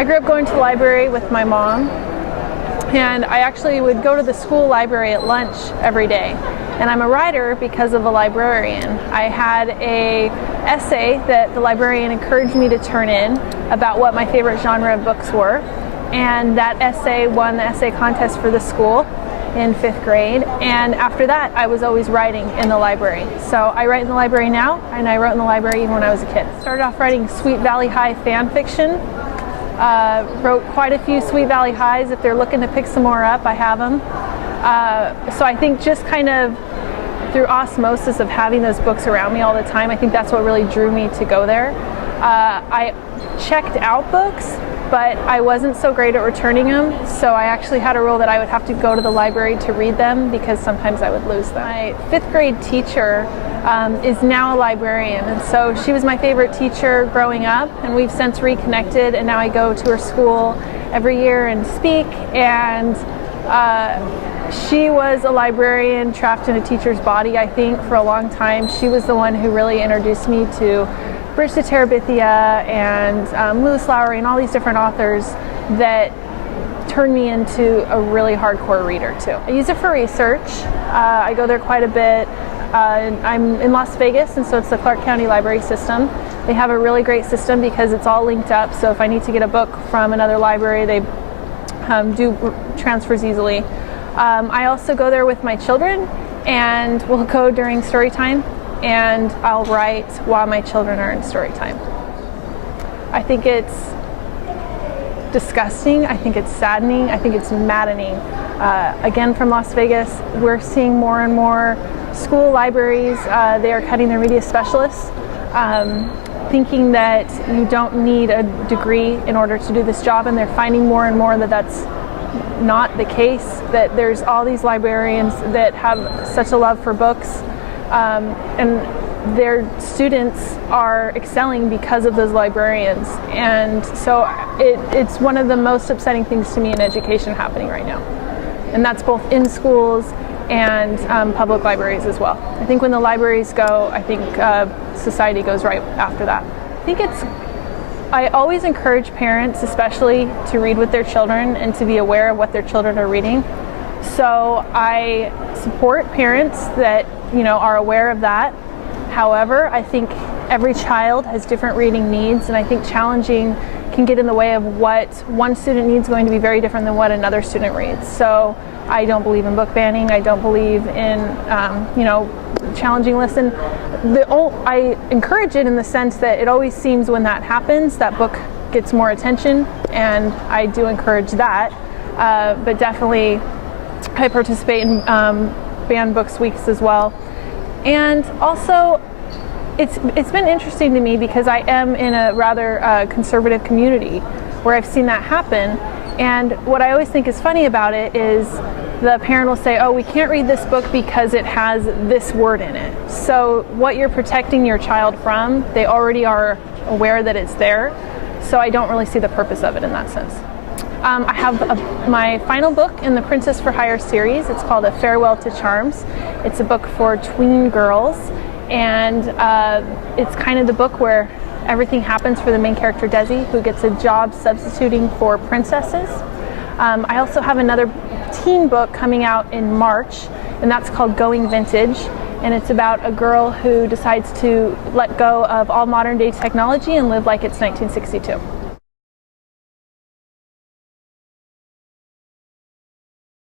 I grew up going to the library with my mom, and I actually would go to the school library at lunch every day. And I'm a writer because of a librarian. I had an essay that the librarian encouraged me to turn in about what my favorite genre of books were. And that essay won the essay contest for the school in 5th grade. And after that, I was always writing in the library. So I write in the library now, and I wrote in the library even when I was a kid. Started off writing Sweet Valley High fan fiction. Wrote quite a few Sweet Valley Highs. If they're looking to pick some more up, I have them. So I think just kind of through osmosis of having those books around me all the time, I think that's what really drew me to go there. I checked out books, but I wasn't so great at returning them, so I actually had a rule that I would have to go to the library to read them because sometimes I would lose them. My 5th grade teacher is now a librarian, and so she was my favorite teacher growing up, and we've since reconnected, and now I go to her school every year and speak, and she was a librarian trapped in a teacher's body, I think, for a long time. She was the one who really introduced me to Bridge to Terabithia and Lewis Lowry and all these different authors that turned me into a really hardcore reader too. I use it for research. I go there quite a bit. I'm in Las Vegas, and so it's the Clark County Library System. They have a really great system because it's all linked up, so if I need to get a book from another library, they do transfers easily. I also go there with my children, and we'll go during story time, and I'll write while my children are in story time. I think it's disgusting. I think it's saddening. I think it's maddening. Again, from Las Vegas, we're seeing more and more school libraries. They are cutting their media specialists, thinking that you don't need a degree in order to do this job, and they're finding more and more that that's not the case, that there's all these librarians that have such a love for books, and their students are excelling because of those librarians. And so it's one of the most upsetting things to me in education happening right now. And that's both in schools and public libraries as well. I think when the libraries go, I think society goes right after that. I always encourage parents, especially, to read with their children and to be aware of what their children are reading. So I support parents that, are aware of that. However, I think every child has different reading needs, and I think challenging can get in the way of what one student needs going to be very different than what another student reads. So I don't believe in book banning. I don't believe in, challenging listen. I encourage it in the sense that it always seems when that happens, that book gets more attention, and I do encourage that. But definitely, I participate in banned books weeks as well. And also, it's been interesting to me because I am in a rather conservative community where I've seen that happen. And what I always think is funny about it is the parent will say, oh, we can't read this book because it has this word in it. So what you're protecting your child from, they already are aware that it's there. So I don't really see the purpose of it in that sense. I have my final book in the Princess for Hire series. It's called A Farewell to Charms. It's a book for tween girls, and it's kind of the book where everything happens for the main character, Desi, who gets a job substituting for princesses. I also have another teen book coming out in March, and that's called Going Vintage, and it's about a girl who decides to let go of all modern day technology and live like it's 1962.